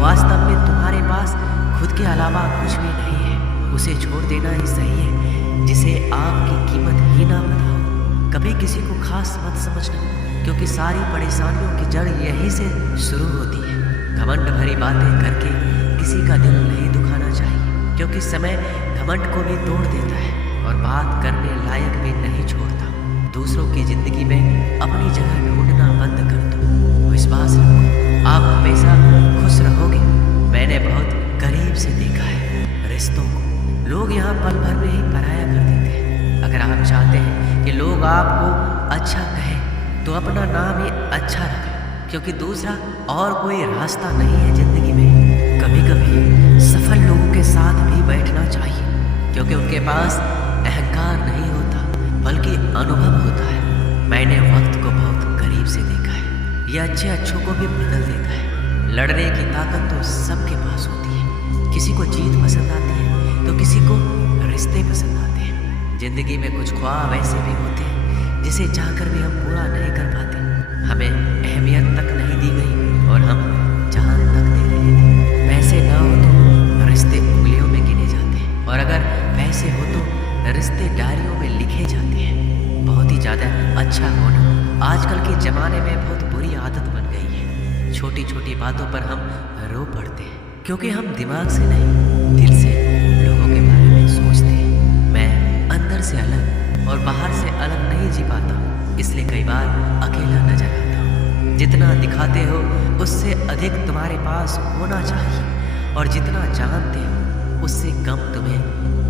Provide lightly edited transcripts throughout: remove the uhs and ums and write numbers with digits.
जो वास्तव में तुम्हारे पास खुद के अलावा कुछ भी नहीं है, उसे छोड़ देना ही सही है। जिसे आपकी कीमत ही ना पता हो, कभी किसी को खास मत समझना, क्योंकि सारी परेशानियों की जड़ यहीं से शुरू होती है। घमंड भरी बातें करके किसी का दिल नहीं दुखाना चाहिए, क्योंकि समय घमंड को भी तोड़ देता है और बात करने लायक भी नहीं छोड़ता। दूसरों की जिंदगी में अपनी जगह ढूंढना बंद कर दो। विश्वास रखो, आप हमेशा खुश रहोगे। मैंने बहुत करीब से देखा है रिश्तों को। लोग यहाँ पल भर में ही पराया कर देते हैं। अगर आप चाहते हैं कि लोग आपको अच्छा कहें तो अपना नाम ही अच्छा रखें, क्योंकि दूसरा और कोई रास्ता नहीं है जिंदगी में। कभी कभी सफल लोगों के साथ भी बैठना चाहिए, क्योंकि उनके पास अहंकार नहीं होता बल्कि अनुभव होता है। मैंने वक्त को बहुत करीब से देखा है। यह अच्छों को भी बदल देता है। लड़ने की ताकत तो सबके पास होती है। किसी को जीत पसंद आती है तो किसी को रिश्ते पसंद आते हैं। जिंदगी में कुछ ख्वाब ऐसे भी होते हैं जिसे चाहकर भी हम पूरा नहीं कर पाते। हमें अहमियत तक नहीं दी गई और हम जान तक दे रहे थे। पैसे ना हो तो रिश्ते उंगलियों में गिने जाते हैं, और अगर पैसे हो तो रिश्ते डायरियों में लिखे जाते हैं। बहुत ही ज़्यादा अच्छा होना आजकल के ज़माने में बहुत बुरी आदत बन गई है। छोटी छोटी बातों पर हम रो पड़ते हैं, क्योंकि हम दिमाग से नहीं दिल से लोगों के बारे में सोचते हैं। मैं अंदर से अलग और बाहर से अलग नहीं जी पाता, इसलिए कई बार अकेला नजर आता हूँ। जितना दिखाते हो उससे अधिक तुम्हारे पास होना चाहिए, और जितना जानते हो उससे कम तुम्हें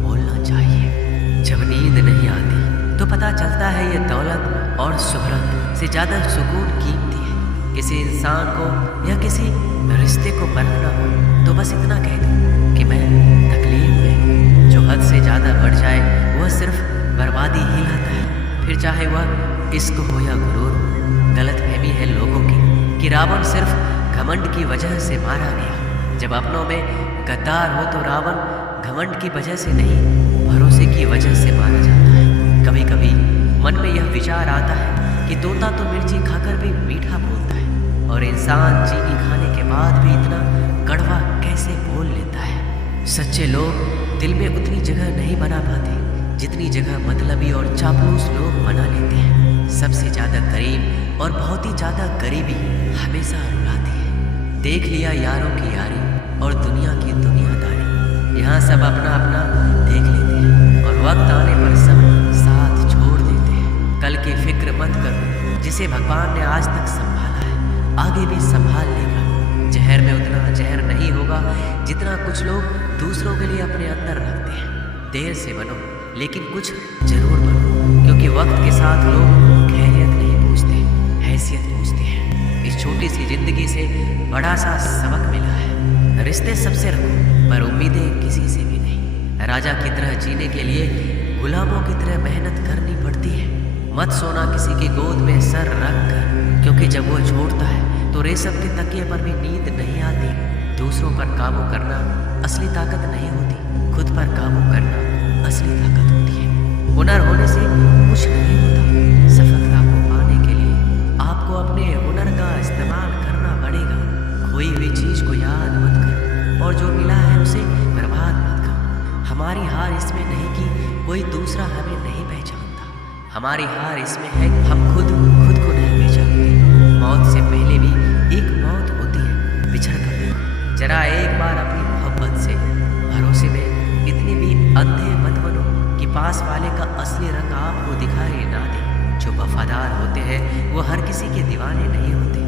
बोलना चाहिए। जब नींद नहीं आती तो पता चलता है ये दौलत और शोहरत से ज़्यादा सुकून कीमती है। किसी इंसान को या किसी रिश्ते को परखना हो तो बस इतना कह दो कि मैं तकलीफ में हूँ। जो हद से ज़्यादा बढ़ जाए वह सिर्फ बर्बादी ही लाता है। फिर चाहे वह इश्क हो या गुरूर हो। गलतफहमी है लोगों की कि रावण सिर्फ घमंड की वजह से मारा गया। जब अपनों में गद्दार हो तो रावण घमंड की वजह से नहीं, भरोसे की वजह से मारा जाता है। कभी कभी मन में यह विचार आता है कि तोता तो मिर्ची खाकर भी मीठा बोलता है, और इंसान चीनी खाने के बाद भी इतना कड़वा कैसे बोल लेता है। सच्चे लोग दिल में उतनी जगह नहीं बना पाते जितनी जगह मतलबी और चापलूस लोग बना लेते हैं। सबसे ज़्यादा करीब और बहुत ही ज़्यादा गरीबी हमेशा रुलाती है। देख लिया यारों की यारी और दुनिया की दुनियादारी। यहाँ सब अपना अपना देख लेते हैं और वक्त आने पर सब साथ छोड़ देते हैं। कल की फिक्र मत करो, जिसे भगवान ने आज तक संभाला है आगे भी संभाल लेगा। जहर में उतना जहर नहीं होगा जितना कुछ लोग दूसरों के लिए अपने अंदर रखते हैं। देर से बनो लेकिन कुछ जरूर बनो, क्योंकि वक्त के साथ लोग खैरियत नहीं पूछते, हैसियत पूछते हैं। इस छोटी सी जिंदगी से बड़ा सा सबक मिला है। रिश्ते सबसे रखो पर उम्मीदें किसी से भी नहीं। राजा की तरह जीने के लिए गुलामों की तरह मेहनत करनी पड़ती है। मत सोना किसी की गोद में सर रख कर, क्योंकि जब वो छोड़ता है तो रेशम के तकिए पर भी नींद नहीं आती। दूसरों पर काबू करना असली ताकत नहीं होती, खुद पर काबू करना असली ताकत होती है। हुनर होने से कुछ नहीं होता। सफलता को पाने के लिए आपको अपने हुनर का इस्तेमाल करना पड़ेगा। खोई हुई चीज को याद मत करो, और जो मिला है उसे बर्बाद मत करो। हमारी हार इसमें नहीं कि कोई दूसरा हमें नहीं पहचानता। हमारी हार इसमें है कि हम खुद को नहीं पहचानते। मौत से पहले भी एक मौत होती है, बिछड़ कर देखो। जरा एक बार अपनी मोहब्बत से भरोसे में इतने भी अंधे मत बनो कि पास वाले का असली रंग आपको दिखाई ना दे। जो वफादार होते हैं वो हर किसी के दीवाने नहीं होते।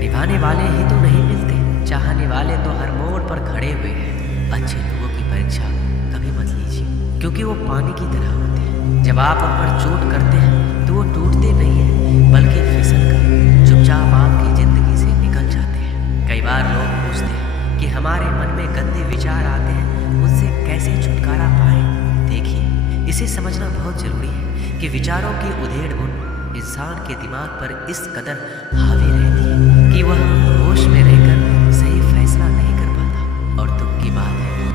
निभाने वाले ही तो नहीं मिलते, चाहने वाले तो हर मोड़ पर खड़े हुए हैं। अच्छे लोगों की परीक्षा कभी मत लीजिए, क्योंकि वो पानी की तरह होते हैं। जब आप उन पर चोट करते हैं तो वो टूटते नहीं हैं, बल्कि फिसल कर चुपचाप आपकी जिंदगी से निकल जाते हैं। कई बार लोग पूछते हैं कि हमारे मन में गंदे विचार आते हैं, उससे कैसे छुटकारा पाए। देखिए, इसे समझना बहुत जरूरी है कि विचारों की उधेड़ बुन इंसान के दिमाग पर इस कदर हावी रहती है कि वह होश में रहकर सही फैसला नहीं कर पाता। और दुख की बात है,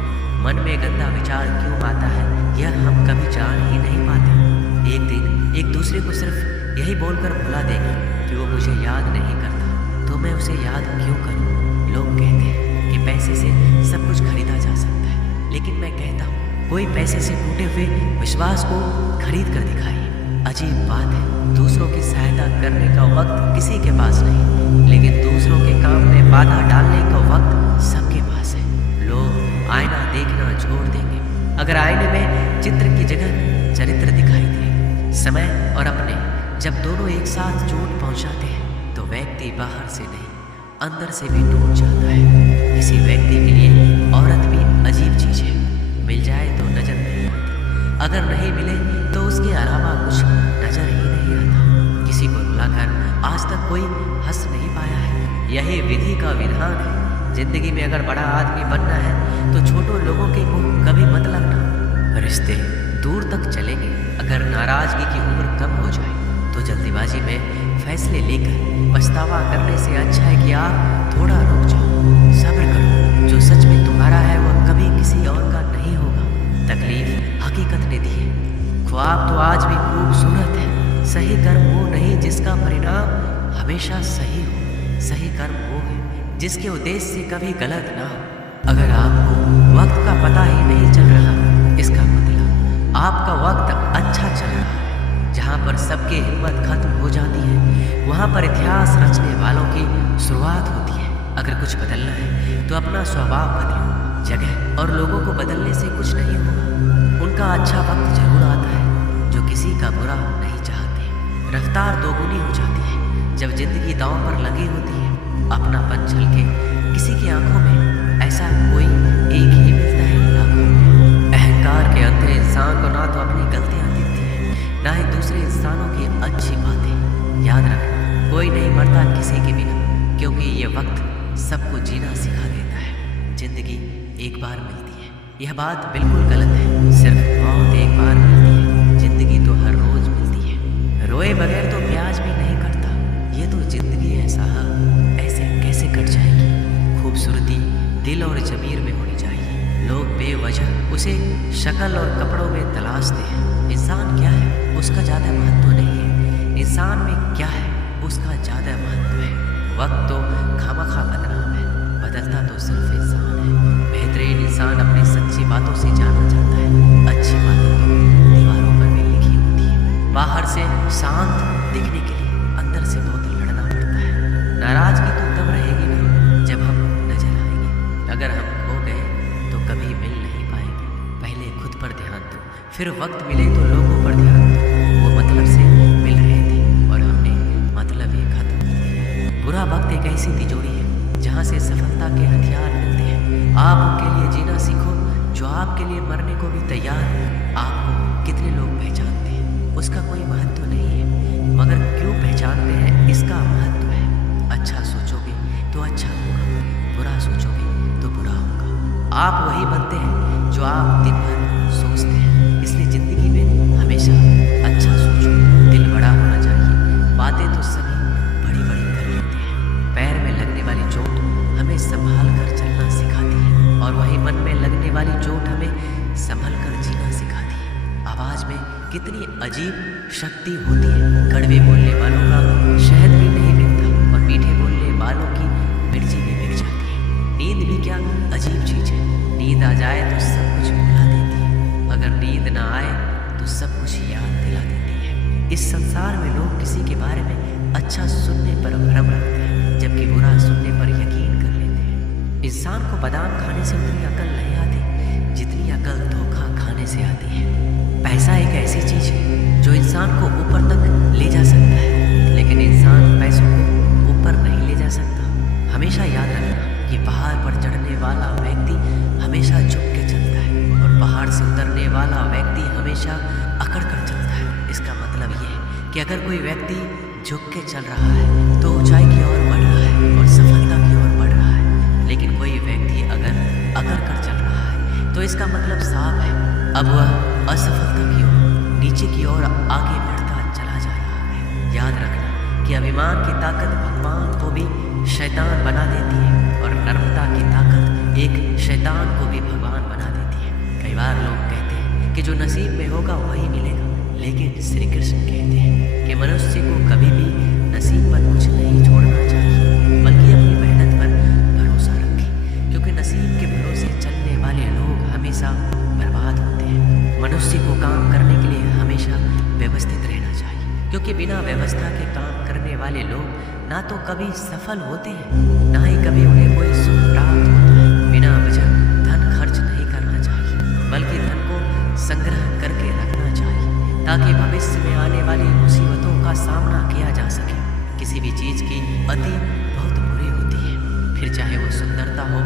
मन में गंदा विचार क्यों आता है यह हम कभी जान ही नहीं पाते। एक दिन एक दूसरे को सिर्फ यही बोलकर भुला देंगे कि वो मुझे याद नहीं करता, तो मैं उसे याद क्यों करूं। लोग कहते हैं कि पैसे से सब कुछ खरीदा जा सकता है, लेकिन मैं कहता हूँ कोई पैसे से टूटे हुए विश्वास को खरीद कर दिखाइए। अजीब बात है, दूसरों की सहायता करने का वक्त किसी के पास नहीं, लेकिन दूसरों के काम में बाधा डालने का वक्त सबके पास है। लोग आईना देखना छोड़ देंगे अगर आईने में चित्र की जगह चरित्र दिखाई दे। समय और अपने जब दोनों एक साथ चोट पहुंचाते हैं तो व्यक्ति बाहर से नहीं अंदर से भी टूट जाता है। किसी व्यक्ति के लिए औरत भी अजीब चीज है, मिल जाए तो नजर नहीं आती, अगर नहीं मिले तो उसके अलावा कुछ नजर ही नहीं आता। किसी को रुलाकर आज तक कोई हंस नहीं पाया है, यही विधि का विधान है। जिंदगी में अगर बड़ा आदमी बनना है तो छोटों लोगों के मुंह कभी मत लगना। रिश्ते दूर तक चलेंगे अगर नाराजगी की उम्र कम हो जाए तो जल्दीबाजी में फैसले लेकर पछतावा करने से अच्छा है कि आप थोड़ा रुक जाओ, सब्र करो। जो सच में तुम्हारा है वह कभी किसी और का नहीं होगा। तकलीफ हकीकत ने दी है, ख्वाब तो आज भी खूबसूरत है। सही कर्म वो नहीं जिसका परिणाम हमेशा सही हो, सही कर्म वो है जिसके उद्देश्य से कभी गलत ना हो। अगर आपको वक्त का पता ही नहीं चल रहा, इसका मतलब आपका वक्त अच्छा चल रहा है। जहाँ पर सबकी हिम्मत खत्म हो जाती है वहाँ पर इतिहास रचने वालों की शुरुआत होती है। अगर कुछ बदलना है तो अपना स्वभाव बदलो, जगह और लोगों को बदलने से कुछ नहीं होगा। उनका अच्छा वक्त जरूर आता है जो किसी का बुरा नहीं चाहते। रफ्तार दोगुनी हो जाती है जब जिंदगी दांव पर लगी होती है। अपनापन झलके किसी की आंखों में, ऐसा कोई एक ही मिलता है लाखों में। अहंकार के अंदर इंसान को ना तो अपनी गलतियां दिखती है ना ही दूसरे इंसानों की अच्छी बातें। याद रखना, कोई नहीं मरता किसी के बिना, क्योंकि ये वक्त सबको जीना सिखा देता है। जिंदगी एक बार मिलती है, यह बात बिल्कुल गलत है। सिर्फ मौत एक बार मिलती है, जिंदगी तो हर रोज मिलती है। रोए बगैर तो प्याज भी नहीं कटता, ये तो जिंदगी है साहब, ऐसे कैसे कट जाएगी। खूबसूरती दिल और जमीर में होनी चाहिए। लोग बेवजह उसे शक्ल और कपड़ों में तलाशते हैं। इंसान क्या है उसका ज़्यादा महत्व नहीं है, इंसान में क्या है उसका ज़्यादा महत्व है। वक्त तो खामखा बदनाम है, बदलता तो सिर्फ इंसान है। बेहतरीन इंसान अपनी सच्ची बातों से जाना जाता है। अच्छी बातें तो दीवारों पर भी लिखी होती है। बाहर से शांत दिखने के लिए अंदर से बहुत लड़ना पड़ता है। नाराजगी तो तब रहेगी ना जब हम नजर आएंगे। अगर हम खो गए तो कभी मिल नहीं पाएंगे। पहले खुद पर ध्यान दो, फिर वक्त मिले तो लोगों पर ध्यान दो। वो मतलब से मिल रहे थे और हमने मतलब ही खत्म कर दिया। बुरा वक्त एक ऐसी तिजोरी है जहाँ से सफलता के हथियार मिलते हैं। आप उनके लिए जीना सीखो जो आपके लिए मरने को भी तैयार है। आपको कितने लोग पहचानते हैं उसका कोई महत्व नहीं है, मगर क्यों पहचानते हैं इसका महत्व है। अच्छा सोचोगे तो अच्छा होगा, बुरा सोचोगे तो बुरा होगा। आप वही बनते हैं जो आप दिन भर सोचते हैं। इसलिए जिंदगी में हमेशा अच्छा सोचो। दिल बड़ा होना चाहिए। बातें तो सभी बड़ी बड़ी कर लेते हैं। पैर में लगने वाली चोट हमें संभाल कर चलना सिखाती है, और वही मन में लगने वाली चोट हमें संभल कर जीना सिखाती है। आवाज़ में कितनी अजीब शक्ति होती है। कड़वे बोलने वालों का शहद भी नहीं बिकता और मीठे बोलने वालों की मिर्ची भी बिक जाती है। नींद भी क्या अजीब चीज़ है। नींद आ जाए तो सब कुछ भुला देती है, अगर नींद ना आए तो सब कुछ याद दिला देती है। इस संसार में लोग किसी के बारे में अच्छा सुनने पर भ्रम रखते हैं, जबकि बुरा सुनने पर यकीन कर लेते हैं। इंसान को बादाम खाने से उतनी अकल नहीं आती जितनी अकल धोखा खाने से आती है। पैसा एक ऐसी चीज़ है जो इंसान को ऊपर तक ले जा सकता है, लेकिन इंसान पैसों को ऊपर नहीं ले जा सकता। हमेशा याद रखना कि पहाड़ पर चढ़ने वाला व्यक्ति हमेशा झुक के चलता है और पहाड़ से उतरने वाला व्यक्ति हमेशा अकड़ कर चलता है। इसका मतलब ये है कि अगर कोई व्यक्ति झुक के चल रहा है तो ऊंचाई की ओर बढ़ रहा है और सफलता की ओर बढ़ रहा है, लेकिन कोई व्यक्ति अगर अकड़ कर चल रहा है तो इसका मतलब साफ है, अब वह असफलता की ओर, नीचे की ओर आगे बढ़ता चला जा रहा है। याद रखना कि अभिमान की ताकत भगवान को भी शैतान बना देती है और नर्मता की ताकत एक शैतान को भी भगवान बना देती है। कई बार लोग कहते हैं कि जो नसीब में होगा वही मिलेगा, लेकिन श्री कृष्ण कहते हैं कि मनुष्य को कभी भी नसीब पर कुछ नहीं छोड़ना चाहिए, बल्कि अपनी मेहनत पर भरोसा रखें, क्योंकि नसीब बिना व्यवस्था के काम करने वाले लोग ना तो कभी सफल होते हैं, ना ही कभी उन्हें कोई सुख प्राप्त होता है। बिना वजह धन खर्च नहीं करना चाहिए, बल्कि धन को संग्रह करके रखना चाहिए, ताकि भविष्य में आने वाली मुसीबतों का सामना किया जा सके। किसी भी चीज़ की अति बहुत बुरी होती है, फिर चाहे वो सुंदरता हो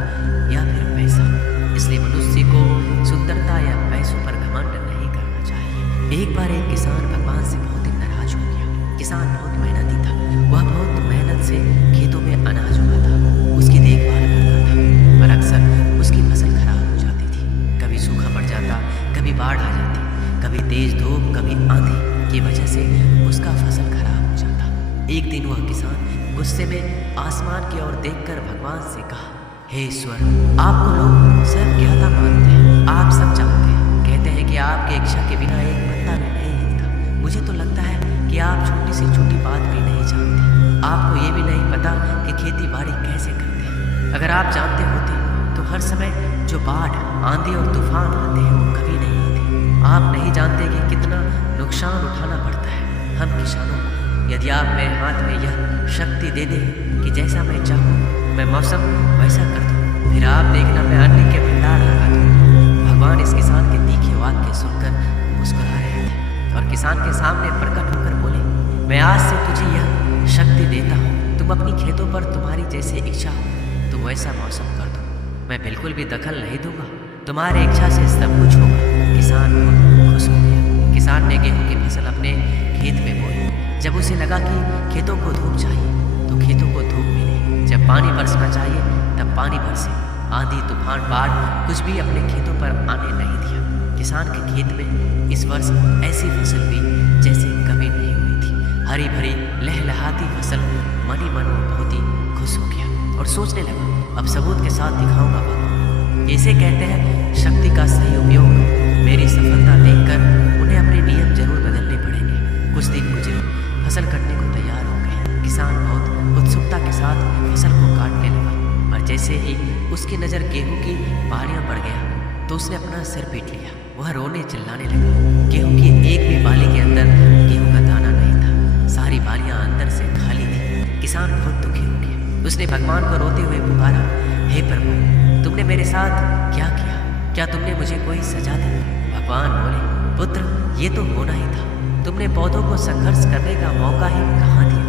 या फिर पैसा। इसलिए मनुष्य को सुंदरता या पैसों पर घमंड नहीं करना चाहिए। एक बार एक किसान भगवान से बहुत ही नाराज हो गया। किसान बहुत मेहनती था, वह बहुत मेहनत से खेतों में अनाज उगाता, उसकी देखभाल करता था, पर अक्सर उसकी फसल खराब हो जाती थी। कभी सूखा पड़ जाता, कभी बाढ़ आ जाती, कभी तेज धूप, कभी आंधी की वजह से उसका फसल खराब हो जाता। एक दिन वह किसान गुस्से में आसमान की ओर देखकर भगवान से कहा, हे ईश्वर, आपको लोग सब ज्ञाता मानते हैं, आप सब जानते हैं, कहते हैं कि आपके इच्छा के बिना एक पत्ता भी नहीं हिलता। मुझे तो लगता है कि आप छोटी से छोटी बात भी नहीं जानते। आपको ये भी नहीं पता कि खेती बाड़ी कैसे करते हैं। अगर आप जानते होते तो हर समय जो बाढ़, आंधी और तूफान आते हैं वो कभी नहीं आते। आप नहीं जानते कि कितना नुकसान उठाना पड़ता है हम किसानों को। यदि आप मेरे हाथ में यह शक्ति दे दें कि जैसा मैं चाहूँ मैं मौसम वैसा कर दूँ, फिर आप देखना मैं अन्न के भंडार लगा दूँ। भगवान इस किसान के तीखे वाक्य सुनकर मुस्कुरा रहे थे और किसान के सामने प्रकट होकर बोले, मैं आज से तुझे यह शक्ति देता हूँ, तुम अपनी खेतों पर तुम्हारी जैसे इच्छा हो तुम वैसा मौसम कर दो, मैं बिल्कुल भी दखल नहीं दूंगा, तुम्हारी इच्छा से सब कुछ होगा। किसान बहुत खुश हो गया। किसान ने गेहूँ की फसल अपने खेत में बोई। जब उसे लगा कि खेतों को धूप चाहिए तो खेतों को धूप मिली, जब पानी बरसना चाहिए तब पानी बरसे। आंधी, तूफान, बाढ़ कुछ भी अपने खेतों पर आने नहीं दिया। किसान के खेत में इस वर्ष ऐसी फसल हुई जैसे कभी नहीं हुई थी। हरी भरी लहलहाती फसल। मनी मनो बहुत ही खुश हो गया और सोचने लगा, अब सबूत के साथ दिखाऊंगा भगवान। जैसे कहते हैं शक्ति का सही उपयोग। मेरी सफलता देखकर उन्हें अपने नियम जरूर बदलने पड़ेंगे। कुछ दिन गुजरे, फसल कटने को तैयार हो गए। किसान बहुत उत्सुकता के साथ फसल को काटने लगा, पर जैसे ही उसकी नज़र गेहूं की बालियां पड़ गया तो उसने अपना सिर पीट लिया। वह रोने चिल्लाने लगा। गेहूं की एक भी बाली के अंदर गेहूं का दाना नहीं था, सारी बालियां अंदर से खाली थी। किसान बहुत दुखी हो गया। उसने भगवान को रोते हुए पुकारा, हे प्रभु, तुमने मेरे साथ क्या किया? क्या तुमने मुझे कोई सजा दी? भगवान बोले, पुत्र, ये तो होना ही था। तुमने पौधों को संघर्ष करने का मौका ही कहाँ दिया?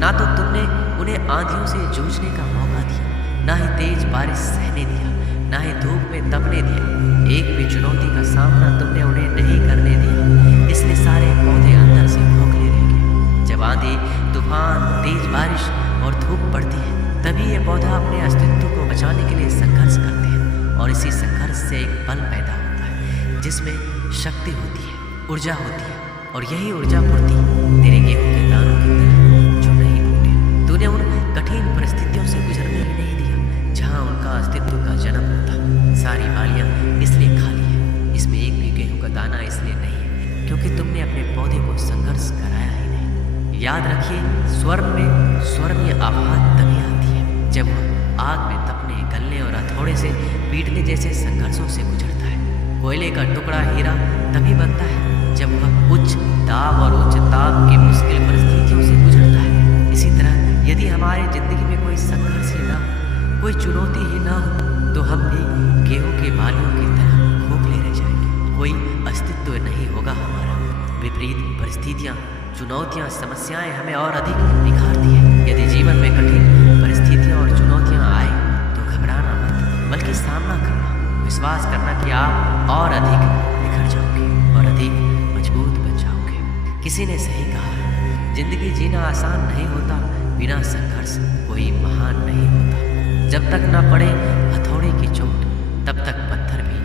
ना तो तुमने उन्हें आंधियों से जूझने का मौका दिया, ना ही तेज बारिश सहने दिया, ना ही धूप में तपने दिया। एक भी चुनौती का सामना तुमने उन्हें नहीं करने दिया, इसलिए सारे पौधे अंदर से खोखले रह गए। जब आंधी, तूफान, तेज बारिश और धूप पड़ती है तभी ये पौधा अपने अस्तित्व को बचाने के लिए संघर्ष करते हैं, और इसी संघर्ष से एक बल पैदा होता है जिसमें शक्ति होती है, ऊर्जा होती है, और यही ऊर्जा पूर्ति तेरे गेहूं के दानों की तरह जो नहीं फूटे। तूने उन कठिन परिस्थितियों से गुजरने ही नहीं दिया जहां उनका अस्तित्व का जन्म होता। सारी बालियां इसलिए खाली है, इसमें एक भी गेहूं का दाना इसलिए नहीं है क्योंकि तुमने अपने पौधे को संघर्ष कराया ही नहीं। याद रखिए, स्वर्णीय आवाज तभी आती है जब वह आग में तपने, गलने और हथौड़े से पीटने जैसे संघर्षों से गुजरता है। कोयले का टुकड़ा हीरा तभी बनता है जब वह उच्च दाब और उच्च ताप की मुश्किल परिस्थितियों से गुजरता है। इसी तरह यदि हमारे जिंदगी में कोई संघर्ष ही ना हो, कोई चुनौती ही ना हो, तो हम भी गेहूं के बालियों की तरह खोखले रह जाएंगे। कोई अस्तित्व नहीं होगा हमारा। विपरीत परिस्थितियाँ, चुनौतियाँ, समस्याएं हमें और अधिक निखारती हैं। यदि जीवन में कठिन परिस्थितियाँ और चुनौतियाँ आए तो घबराना मत, बल्कि सामना करना, विश्वास करना कि आप और अधिक निखर जाओगे और अधिक मजबूत बन जाओगे। किसी ने सही कहा है, जिंदगी जीना आसान नहीं होता, बिना संघर्ष कोई महान नहीं होता। जब तक न पड़े हथौड़े की चोट, तब तक पत्थर भी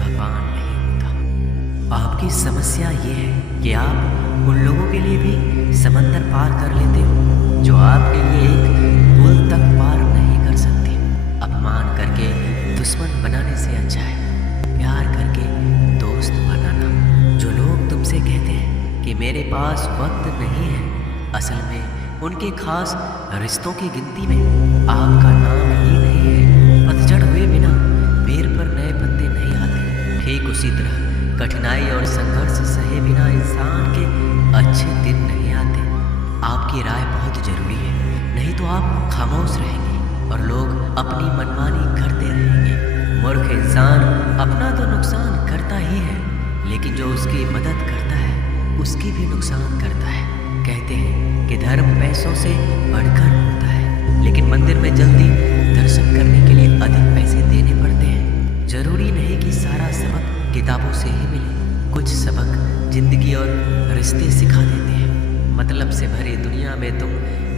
भगवान नहीं होता। आपकी समस्या ये है कि आप उन लोगों के लिए भी समंदर पार कर लेते हो जो आपके लिए एक पुल तक पार नहीं कर सकते। अपमान करके दुश्मन बनाने से अच्छा है प्यार करके दोस्त बनाना। जो लोग तुमसे कहते हैं कि मेरे पास वक्त नहीं है, असल में उनके खास रिश्तों की गिनती में आपका नाम ही नहीं है। पतझड़ हुए बिना पेड़ पर नए पत्ते नहीं आते। ठीक उसी तरह कठिनाई और संघर्ष सहे बिना इंसान के अच्छे दिन नहीं आते। आपकी राय बहुत जरूरी है, नहीं तो आप खामोश रहेंगे और लोग अपनी मनमानी करते रहेंगे। मूर्ख इंसान अपना तो नुकसान करता ही है, लेकिन जो उसकी मदद करता है उसकी भी नुकसान करता है। कहते हैं कि धर्म पैसों से बढ़कर होता है, लेकिन मंदिर में जल्दी दर्शन करने के लिए अधिक पैसे देने पड़ते हैं। जरूरी नहीं कि सारा सबक किताबों से ही मिले, कुछ सबक जिंदगी और रिश्ते सिखा देते हैं। मतलब से भरी दुनिया में तुम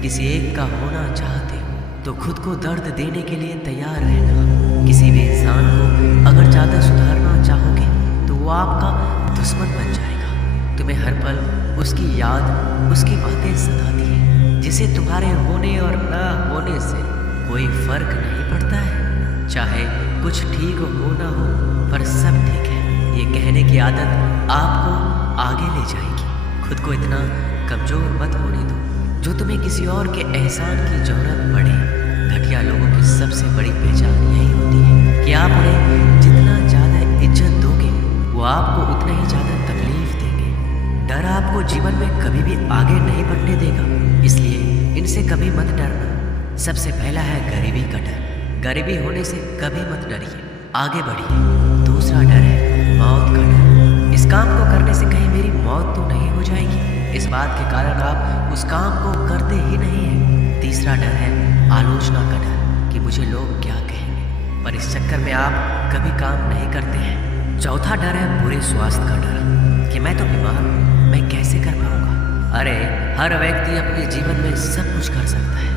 किसी एक का होना चाहते हो तो खुद को दर्द देने के लिए तैयार रहना। किसी भी इंसान को अगर ज़्यादा सुधारना चाहोगे तो वो आपका दुश्मन बन जाएगा। तुम्हें हर पल उसकी याद, उसकी बातें सताती है, जिसे तुम्हारे होने और ना होने से कोई फर्क नहीं पड़ता है। चाहे कुछ ठीक हो ना हो, पर सब ठीक है, ये कहने की आदत आपको आगे ले जाएगी। खुद को इतना कमज़ोर मत होने दो जो तुम्हें किसी और के एहसान की ज़रूरत पड़े। घटिया लोगों की सबसे बड़ी पहचान यही होती है कि आप उन्हें जितना ज़्यादा इज्जत दोगे वो आपको उतना ही ज़्यादा तकलीफ देंगे। डर आपको जीवन में कभी भी आगे नहीं बढ़ने देगा, इसलिए इनसे कभी मत डरना। सबसे पहला है गरीबी का डर। गरीबी होने से कभी मत डरिए, आगे बढ़िए। दूसरा डर है मौत का डर। इस काम को करने से कहीं मेरी मौत तो नहीं हो जाएगी, इस बात के कारण आप उस काम को करते ही नहीं हैं। तीसरा डर है आलोचना का डर कि मुझे लोग क्या कहेंगे, पर इस चक्कर में आप कभी काम नहीं करते हैं। चौथा डर है बुरे स्वास्थ्य का डर कि मैं तो बीमार हूँ, मैं कैसे कर पाऊंगा। अरे हर व्यक्ति अपने जीवन में सब कुछ कर सकता है।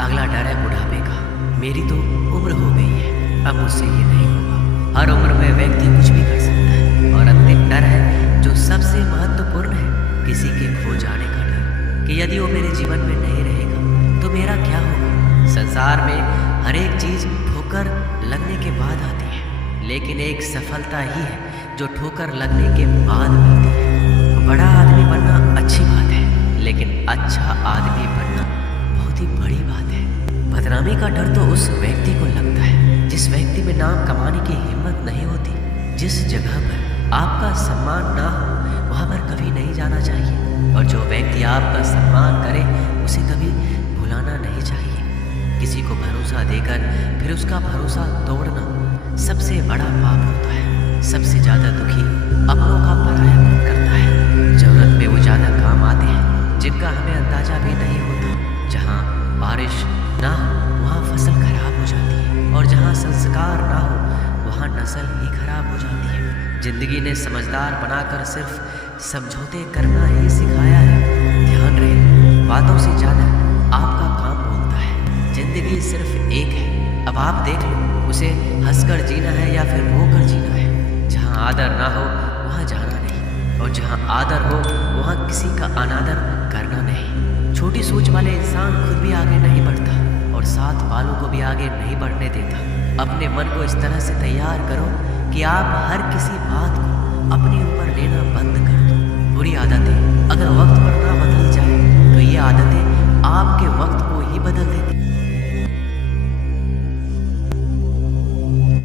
अगला डर है बुढ़ापे का। मेरी तो उम्र हो गई है, अब मुझसे ये नहीं होगा। हर उम्र में व्यक्ति कुछ भी कर सकता है। और अंतिम डर है जो सबसे महत्वपूर्ण है, किसी के खो जाने का डर कि यदि वो मेरे जीवन में नहीं रहेगा तो मेरा क्या होगा। संसार में हर एक चीज़ ठोकर लगने के बाद आती है, लेकिन एक सफलता ही है जो ठोकर लगने के बाद मिलती है। बड़ा आदमी बनना अच्छी बात है, लेकिन अच्छा आदमी बनना बहुत ही बड़ी बात है। बदनामी का डर तो उस व्यक्ति को लगता है जिस व्यक्ति में नाम कमाने की हिम्मत नहीं होती। जिस जगह पर आपका सम्मान ना हो वहाँ पर कभी नहीं जाना चाहिए, और जो व्यक्ति आपका सम्मान करे उसे कभी भुलाना नहीं चाहिए। किसी को भरोसा देकर फिर उसका भरोसा तोड़ना सबसे बड़ा पाप होता है। सबसे ज़्यादा दुखी अपनों का परायापन करता है। ज़रूरत में वो ज़्यादा काम आते हैं जिनका हमें अंदाज़ा भी नहीं होता। जहाँ बारिश ना हो वहाँ फसल खराब हो जाती है, और जहाँ संस्कार ना हो वहाँ नस्ल ही खराब हो जाती है। जिंदगी ने समझदार बनाकर सिर्फ समझौते करना ही सिखाया है। ध्यान रहे, बातों से ज़्यादा आपका काम बोलता है। जिंदगी सिर्फ एक है, अब आप देख लो उसे हंसकर जीना है या फिर रोकर जीना है। जहाँ आदर ना हो वहाँ जाना नहीं, और जहाँ आदर हो वहाँ किसी का अनादर करना नहीं। छोटी सोच वाले इंसान खुद भी आगे नहीं बढ़ता और साथ वालों को भी आगे नहीं बढ़ने देता। अपने मन को इस तरह से तैयार करो कि आप हर किसी बात को अपने ऊपर लेना बंद कर दो। बुरी आदतें अगर वक्त पर ना बदली जाए तो ये आदतें आपके वक्त को ही बदल देती